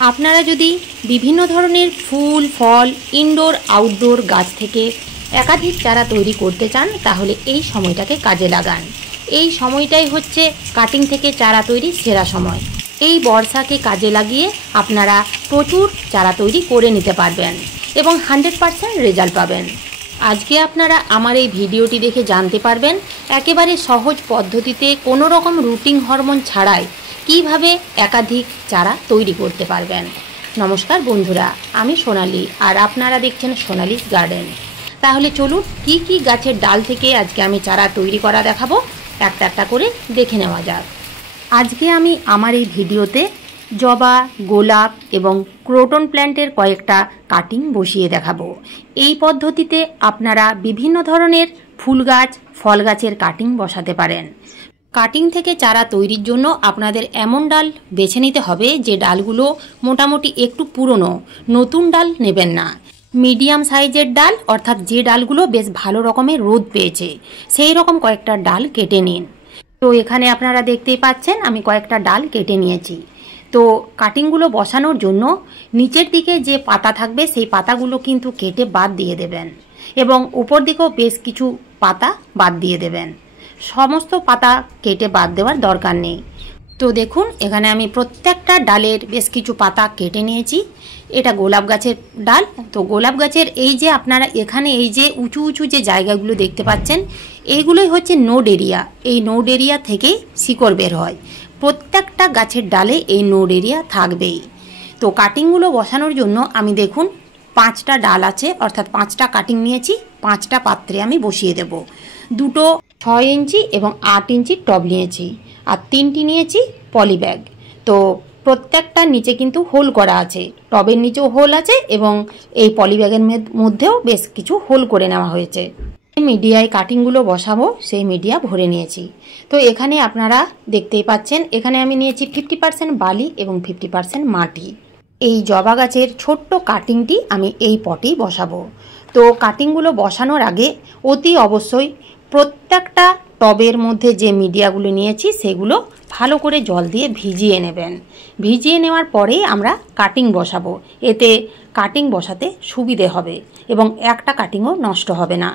আপনারা যদি বিভিন্ন ধরনের ফুল ফল ইনডোর আউটডোর গাছ থেকে একাধিক চারা তৈরি করতে চান তাহলে এই সময়টাকে কাজে লাগান। এই সময়টাই হচ্ছে কাটিং থেকে চারা তৈরির সেরা সময়। এই বর্ষাকে কাজে লাগিয়ে আপনারা প্রচুর চারা তৈরি করে নিতে পারবেন এবং 100% রেজাল্ট পাবেন। আজকে আপনারা আমার এই ভিডিওটি দেখে জানতে পারবেন একেবারে সহজ পদ্ধতিতে কোনো রকম রুটিন হরমোন ছাড়াই কিভাবে একাধিক চারা তৈরি করতে পারবেন। নমস্কার বন্ধুরা, আমি সোনালি আর আপনারা দেখছেন সোনালিস গার্ডেন। তাহলে চলুন কি কি গাছের ডাল থেকে আজকে আমি চারা তৈরি করা দেখাবো, একটা একটা করে দেখে নেওয়া যাক। আজকে আমি আমার এই ভিডিওতে জবা, গোলাপ এবং ক্রোটন প্ল্যান্টের কয়েকটা কাটিং বসিয়ে দেখাবো। এই পদ্ধতিতে আপনারা বিভিন্ন ধরনের ফুল গাছ, ফল গাছের কাটিং বসাতে পারেন। কাটিং থেকে চারা তৈরির জন্য আপনাদের এমন ডাল বেছে নিতে হবে যে ডালগুলো মোটামুটি একটু পুরনো, নতুন ডাল নেবেন না। মিডিয়াম সাইজের ডাল, অর্থাৎ যে ডালগুলো বেশ ভালো রকমের রোদ পেয়েছে সেই রকম কয়েকটা ডাল কেটে নিন। তো এখানে আপনারা দেখতেই পাচ্ছেন আমি কয়েকটা ডাল কেটে নিয়েছি। তো কাটিংগুলো বসানোর জন্য নিচের দিকে যে পাতা থাকবে সেই পাতাগুলো কিন্তু কেটে বাদ দিয়ে দেবেন এবং উপর দিকেও বেশ কিছু পাতা বাদ দিয়ে দেবেন। সমস্ত পাতা কেটে বাদ দেওয়ার দরকার নেই। তো দেখুন এখানে আমি প্রত্যেকটা ডালের বেশ কিছু পাতা কেটে নিয়েছি। এটা গোলাপ গাছের ডাল। তো গোলাপ গাছের এই যে আপনারা এখানে এই যে উঁচু উঁচু যে জায়গাগুলো দেখতে পাচ্ছেন এইগুলোই হচ্ছে নোড এরিয়া। এই নোড এরিয়া থেকেই শিকড় বের হয়। প্রত্যেকটা গাছের ডালে এই নোড এরিয়া থাকবেই। তো কাটিংগুলো বসানোর জন্য আমি দেখুন 5টা ডাল আছে, অর্থাৎ 5টা কাটিং নিয়েছি। 5টা পাত্রে আমি বসিয়ে দেব। দুটো 6 ইঞ্চি এবং 8 ইঞ্চি টব নিয়েছি আর 3টি নিয়েছি পলি ব্যাগ। তো প্রত্যেকটার নিচে কিন্তু হোল করা আছে, টবের নিচেও হোল আছে এবং এই পলি ব্যাগের মধ্যেও বেশ কিছু হোল করে নেওয়া হয়েছে। মিডিয়ায় কাটিংগুলো বসাবো সেই মিডিয়া ভরে নিয়েছি। তো এখানে আপনারা দেখতেই পাচ্ছেন এখানে আমি নিয়েছি 50% বালি এবং 50% মাটি। এই জবা গাছের ছোট্ট কাটিংটি আমি এই পটেই বসাবো। তো কাটিংগুলো বসানোর আগে অতি অবশ্যই প্রত্যেকটা টবের মধ্যে যে মিডিয়াগুলো নিয়েছি সেগুলো ভালো করে জল দিয়ে ভিজিয়ে নেবেন। ভিজিয়ে নেওয়ার পরেই আমরা কাটিং বসাবো। এতে কাটিং বসাতে সুবিধে হবে এবং একটা কাটিংও নষ্ট হবে না।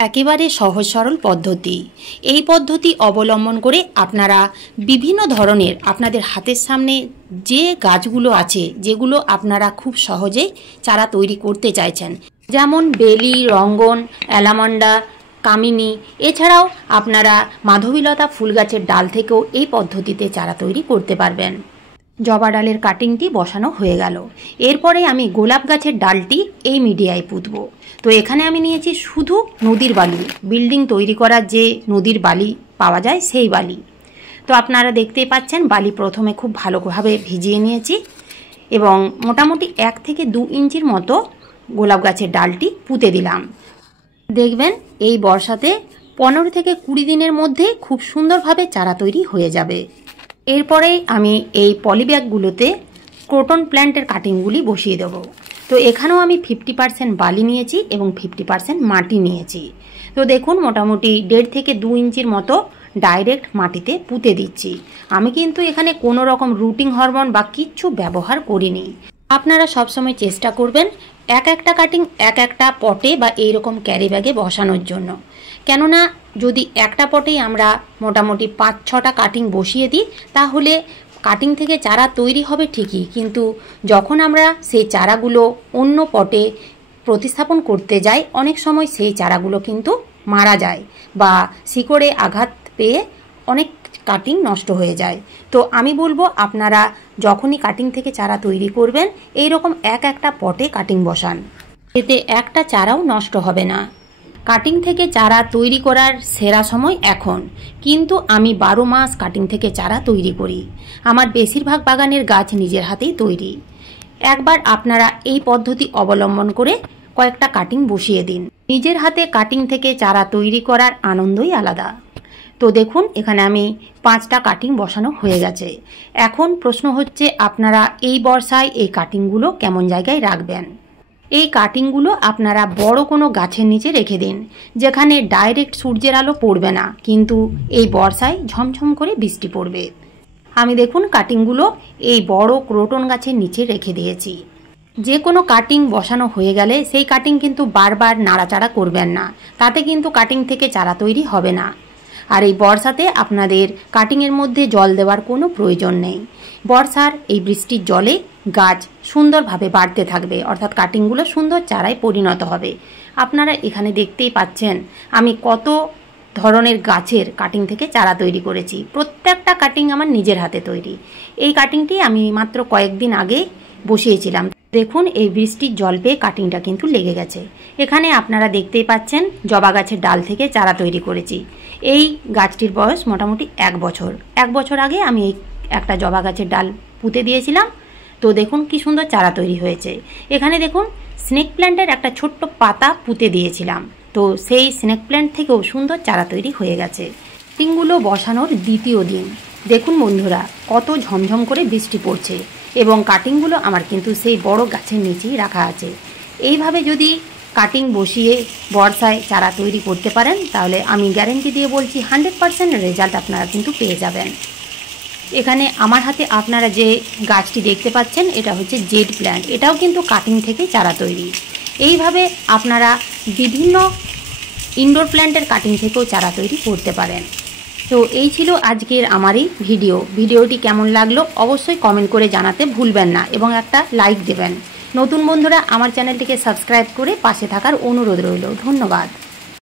একেবারে সহজ সরল পদ্ধতি। এই পদ্ধতি অবলম্বন করে আপনারা বিভিন্ন ধরনের আপনাদের হাতের সামনে যে গাছগুলো আছে যেগুলো আপনারা খুব সহজেই চারা তৈরি করতে চাইছেন, যেমন বেলি, রঙ্গন, অ্যালামান্ডা, কামিনী, এছাড়াও আপনারা মাধবীলতা ফুল গাছের ডাল থেকেও এই পদ্ধতিতে চারা তৈরি করতে পারবেন। জবা ডালের কাটিংটি বসানো হয়ে গেল। এরপরে আমি গোলাপ গাছের ডালটি এই মিডিয়ায় পুঁতব। তো এখানে আমি নিয়েছি শুধু নদীর বালি, বিল্ডিং তৈরি করার যে নদীর বালি পাওয়া যায় সেই বালি। তো আপনারা দেখতেই পাচ্ছেন বালি প্রথমে খুব ভালোভাবে ভিজিয়ে নিয়েছি এবং মোটামুটি 1 থেকে 2 ইঞ্চির মতো গোলাপ গাছের ডালটি পুঁতে দিলাম। দেখবেন এই বর্ষাতে 15 থেকে 20 দিনের মধ্যে খুব সুন্দরভাবে চারা তৈরি হয়ে যাবে। এরপরে আমি এই পলিব্যাগগুলোতে ক্রোটন প্ল্যান্টের কাটিংগুলি বসিয়ে দেব। তো এখানেও আমি 50% বালি নিয়েছি এবং 50% মাটি নিয়েছি। তো দেখুন মোটামুটি 1.5 থেকে 2 ইঞ্চির মতো ডাইরেক্ট মাটিতে পুঁতে দিচ্ছি। আমি কিন্তু এখানে কোনো রকম রুটিং হরমোন বা কিচ্ছু ব্যবহার করিনি। আপনারা সবসময় চেষ্টা করবেন একটা কাটিং একটা পটে বা এইরকম ক্যারি ব্যাগে বসানোর জন্য। কেননা যদি একটা পটেই আমরা মোটামুটি 5-6টা কাটিং বসিয়ে দিই তাহলে কাটিং থেকে চারা তৈরি হবে ঠিকই, কিন্তু যখন আমরা সেই চারাগুলো অন্য পটে প্রতিস্থাপন করতে যাই অনেক সময় সেই চারাগুলো কিন্তু মারা যায় বা শিকড়ে আঘাত পেয়ে অনেক কাটিং নষ্ট হয়ে যায়। তো আমি বলবো আপনারা যখনই কাটিং থেকে চারা তৈরি করবেন এইরকম একটা পটে কাটিং বসান, এতে একটা চারাও নষ্ট হবে না। কাটিং থেকে চারা তৈরি করার সেরা সময় এখন, কিন্তু আমি 12 মাস কাটিং থেকে চারা তৈরি করি। আমার বেশিরভাগ বাগানের গাছ নিজের হাতেই তৈরি। একবার আপনারা এই পদ্ধতি অবলম্বন করে কয়েকটা কাটিং বসিয়ে দিন। নিজের হাতে কাটিং থেকে চারা তৈরি করার আনন্দই আলাদা। তো দেখুন এখানে আমি 5টা কাটিং বসানো হয়ে গেছে। এখন প্রশ্ন হচ্ছে আপনারা এই বর্ষায় এই কাটিংগুলো কেমন জায়গায় রাখবেন। এই কাটিংগুলো আপনারা বড় কোনো গাছের নিচে রেখে দিন যেখানে ডাইরেক্ট সূর্যের আলো পড়বে না, কিন্তু এই বর্ষায় ঝমঝম করে বৃষ্টি পড়বে। আমি দেখুন কাটিংগুলো এই বড় ক্রোটন গাছের নিচে রেখে দিয়েছি। যে কোনো কাটিং বসানো হয়ে গেলে সেই কাটিং কিন্তু বারবার নাড়াচাড়া করবেন না, তাতে কিন্তু কাটিং থেকে চারা তৈরি হবে না। আর এই বর্ষাতে আপনাদের কাটিংয়ের মধ্যে জল দেওয়ার কোনো প্রয়োজন নেই। বর্ষার এই বৃষ্টির জলে গাছ সুন্দরভাবে বাড়তে থাকবে, অর্থাৎ কাটিংগুলো সুন্দর চারায় পরিণত হবে। আপনারা এখানে দেখতেই পাচ্ছেন আমি কত ধরনের গাছের কাটিং থেকে চারা তৈরি করেছি। প্রত্যেকটা কাটিং আমার নিজের হাতে তৈরি। এই কাটিংটি আমি মাত্র কয়েকদিন আগে বসিয়েছিলাম। দেখুন এই বৃষ্টির জল পেয়ে কাটিংটা কিন্তু লেগে গেছে। এখানে আপনারা দেখতেই পাচ্ছেন জবা গাছের ডাল থেকে চারা তৈরি করেছি। এই গাছটির বয়স মোটামুটি 1 বছর। 1 বছর আগে আমি এই একটা জবা গাছের ডাল পুঁতে দিয়েছিলাম। তো দেখুন কি সুন্দর চারা তৈরি হয়েছে। এখানে দেখুন স্নেক প্ল্যান্টের একটা ছোট্ট পাতা পুঁতে দিয়েছিলাম, তো সেই স্নেক প্ল্যান্ট থেকেও সুন্দর চারা তৈরি হয়ে গেছে। কাটিংগুলো বসানোর দ্বিতীয় দিন দেখুন বন্ধুরা কত ঝমঝম করে বৃষ্টি পড়ছে, এবং কাটিংগুলো আমার কিন্তু সেই বড় গাছের নিচেই রাখা আছে। এইভাবে যদি কাটিং বসিয়ে বর্ষায় চারা তৈরি করতে পারেন তাহলে আমি গ্যারেন্টি দিয়ে বলছি 100% রেজাল্ট আপনারা কিন্তু পেয়ে যাবেন। এখানে আমার হাতে আপনারা যে গাছটি দেখতে পাচ্ছেন এটা হচ্ছে জেড প্ল্যান্ট, এটাও কিন্তু কাটিং থেকে চারা তৈরি। এইভাবে আপনারা বিভিন্ন ইনডোর প্ল্যান্টের কাটিং থেকেও চারা তৈরি করতে পারেন। তো এই ছিল আজকের আমার এই ভিডিওটি কেমন লাগলো অবশ্যই কমেন্ট করে জানাতে ভুলবেন না, এবং একটা লাইক দেবেন। নতুন বন্ধুরা আমার চ্যানেলটিকে সাবস্ক্রাইব করে পাশে থাকার অনুরোধ রইল। ধন্যবাদ।